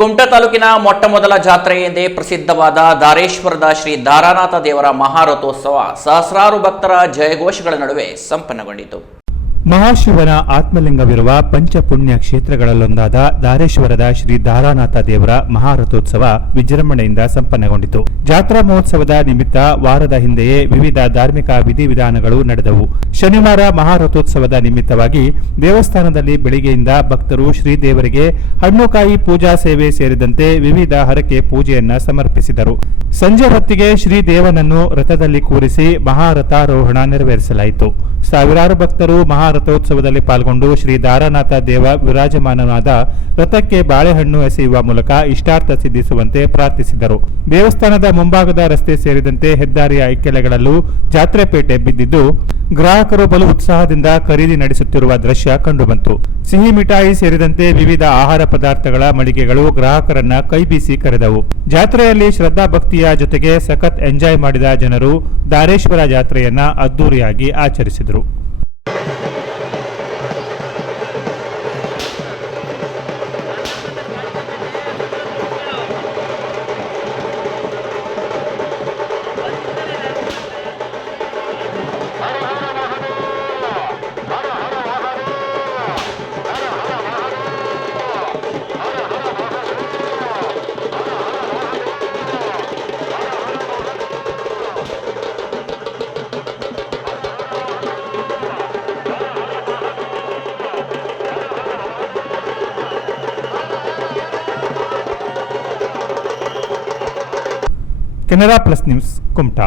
ಕುಮಟಾ ತಾಲೂಕಿನ ಮೊಟ್ಟಮೊದಲ ಜಾತ್ರೆ ಎಂದೇ ಪ್ರಸಿದ್ಧವಾದ ದಾರೇಶ್ವರದ ಶ್ರೀ ದಾರಾನಾಥ ದೇವರ ಮಹಾರಥೋತ್ಸವ ಸಹಸ್ರಾರು ಭಕ್ತರ ಜಯಘೋಷಗಳ ನಡುವೆ ಸಂಪನ್ನಗೊಂಡಿತು. ಮಹಾಶಿವನ ಆತ್ಮಲಿಂಗವಿರುವ ಪಂಚಪುಣ್ಯ ಕ್ಷೇತ್ರಗಳಲ್ಲೊಂದಾದ ದಾರೇಶ್ವರದ ಶ್ರೀ ದಾರಾನಾಥ ದೇವರ ಮಹಾರಥೋತ್ಸವ ವಿಜೃಂಭಣೆಯಿಂದ ಸಂಪನ್ನಗೊಂಡಿತು. ಜಾತ್ರಾ ಮಹೋತ್ಸವದ ನಿಮಿತ್ತ ವಾರದ ಹಿಂದೆಯೇ ವಿವಿಧ ಧಾರ್ಮಿಕ ವಿಧಿವಿಧಾನಗಳು ನಡೆದವು. ಶನಿವಾರ ಮಹಾರಥೋತ್ಸವದ ನಿಮಿತ್ತವಾಗಿ ದೇವಸ್ಥಾನದಲ್ಲಿ ಬೆಳಿಗ್ಗೆಯಿಂದ ಭಕ್ತರು ಶ್ರೀದೇವರಿಗೆ ಹಣ್ಣುಕಾಯಿ ಪೂಜಾ ಸೇವೆ ಸೇರಿದಂತೆ ವಿವಿಧ ಹರಕೆ ಪೂಜೆಯನ್ನ ಸಮರ್ಪಿಸಿದರು. ಸಂಜೆ ಹೊತ್ತಿಗೆ ಶ್ರೀದೇವನನ್ನು ರಥದಲ್ಲಿ ಕೂರಿಸಿ ಮಹಾರಥಾರೋಹಣ ನೆರವೇರಿಸಲಾಯಿತು. ಸಾವಿರಾರು ಭಕ್ತರು ಮಹಾರಥೋತ್ಸವದಲ್ಲಿ ಪಾಲ್ಗೊಂಡು ಶ್ರೀ ದಾರಾನಾಥ ದೇವ ವಿರಾಜಮಾನನಾದ ರಥಕ್ಕೆ ಬಾಳೆಹಣ್ಣು ಎಸೆಯುವ ಮೂಲಕ ಇಷ್ಟಾರ್ಥ ಸಿದ್ಧಿಸುವಂತೆ ಪ್ರಾರ್ಥಿಸಿದರು. ದೇವಸ್ಥಾನದ ಮುಂಭಾಗದ ರಸ್ತೆ ಸೇರಿದಂತೆ ಹೆದ್ದಾರಿಯ ಇಕ್ಕೆಲೆಗಳಲ್ಲೂ ಜಾತ್ರೆ ಪೇಟೆ ಬಿದ್ದಿದ್ದು ಗ್ರಾಹಕರು ಬಲು ಉತ್ಸಾಹದಿಂದ ಖರೀದಿ ನಡೆಸುತ್ತಿರುವ ದೃಶ್ಯ ಕಂಡುಬಂತು. ಸಿಹಿ ಮಿಠಾಯಿ ಸೇರಿದಂತೆ ವಿವಿಧ ಆಹಾರ ಪದಾರ್ಥಗಳ ಮಳಿಗೆಗಳು ಗ್ರಾಹಕರನ್ನ ಕೈಬೀಸಿ ಕರೆದವು. ಜಾತ್ರೆಯಲ್ಲಿ ಶ್ರದ್ಧಾ ಭಕ್ತಿಯ ಜೊತೆಗೆ ಸಖತ್ ಎಂಜಾಯ್ ಮಾಡಿದ ಜನರು ದಾರೇಶ್ವರ ಜಾತ್ರೆಯನ್ನ ಅದ್ದೂರಿಯಾಗಿ ಆಚರಿಸಿದರು. Canara plus news Kumta.